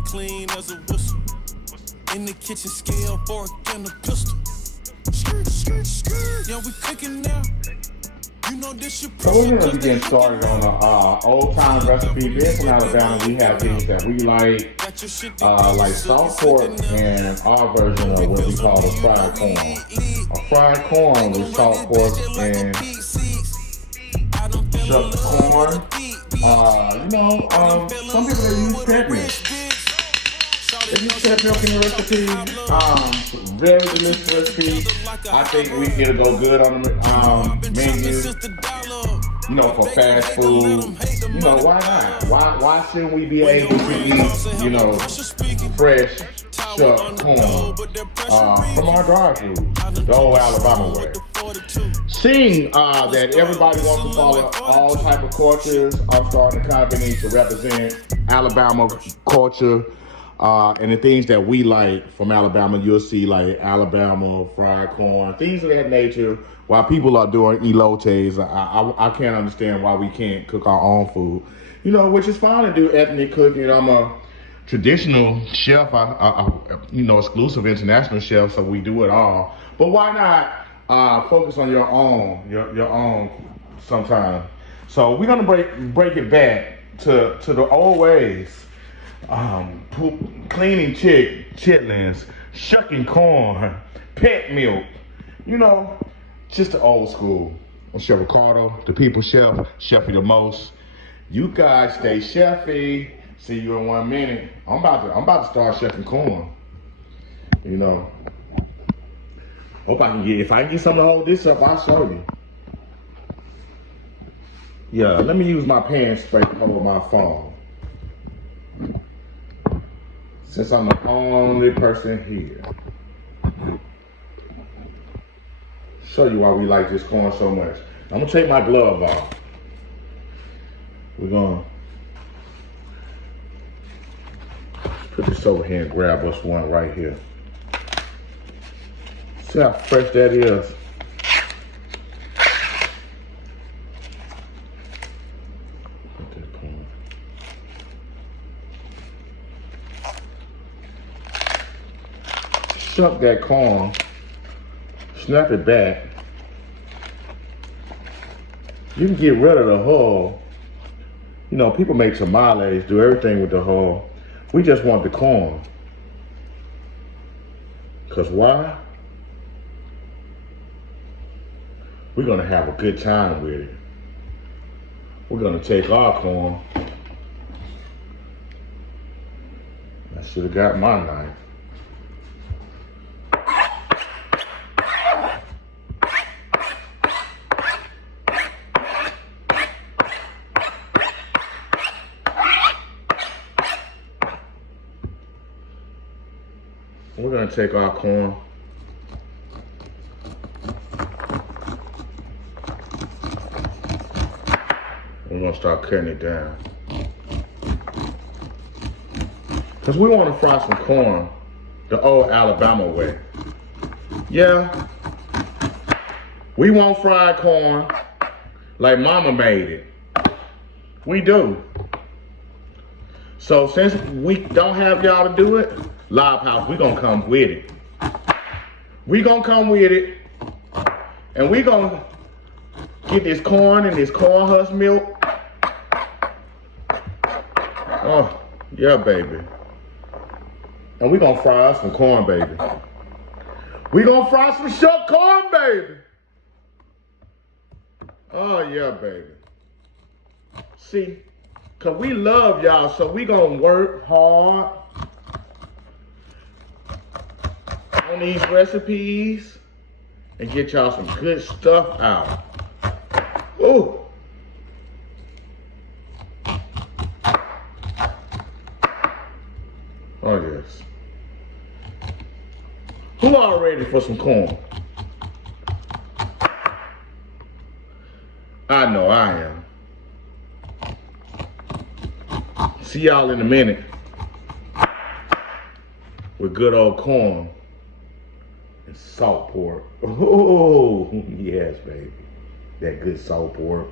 it clean as a whistle. In the kitchen, scale, fork, and a pistol. Yeah, we cooking now. You know this your So we're going to begin started on an old-time recipe. Being from Alabama, we have things that we like salt pork and our version of what we call a fried corn. A fried corn with salt pork and shucked corn. Some people they use peppermint. They use pep milk in the recipe. Very delicious recipe. I think we get to go good on the menu. For fast food. Why not? Why shouldn't we be able to eat, fresh shucked corn from our drive-thru, the old Alabama way? Seeing that everybody wants to follow all type of cultures, I'm starting to kind of need to represent Alabama culture. And the things that we like from Alabama, you'll see like Alabama fried corn, things of that nature. While people are doing elotes, I can't understand why we can't cook our own food. Which is fine to do ethnic cooking. I'm a traditional chef, exclusive international chef, so we do it all. But why not focus on your own sometime? So we're gonna break it back to the old ways. Cleaning chitlins, shucking corn, pet milk, just the old school. I'm Chef Ricardo, the people chef, chefy the most. You guys stay chefy. See you in 1 minute. I'm about to start chefing corn. Hope I can if I can get something to hold this up, I'll show you. Yeah, let me use my pan spray to hold my phone. Since I'm the only person here. Show you why we like this corn so much. I'm gonna take my glove off. We're gonna put this over here and grab us one right here. See how fresh that is? Put this corn. Shuck that corn, snap it back. You can get rid of the hull. People make tamales, do everything with the hull. We just want the corn. Because why? We're gonna have a good time with it. We're gonna take our corn. I should have got my knife. We're gonna take our corn. We're gonna start cutting it down. Cause we wanna fry some corn the old Alabama way. Yeah, we want fried corn like mama made it. We do. So since we don't have y'all to do it, Live House, we gonna come with it. We gonna come with it, and we gonna get this corn and this corn husk milk. Oh, yeah, baby. And we gonna fry us some corn, baby. We gonna fry some shucked corn, baby. Oh, yeah, baby. See, cause we love y'all, so we gonna work hard on these recipes and get y'all some good stuff out. Ooh. Oh yes. Who all ready for some corn? I know I am. See y'all in a minute with good old corn and salt pork. Oh, yes, baby. That good salt pork.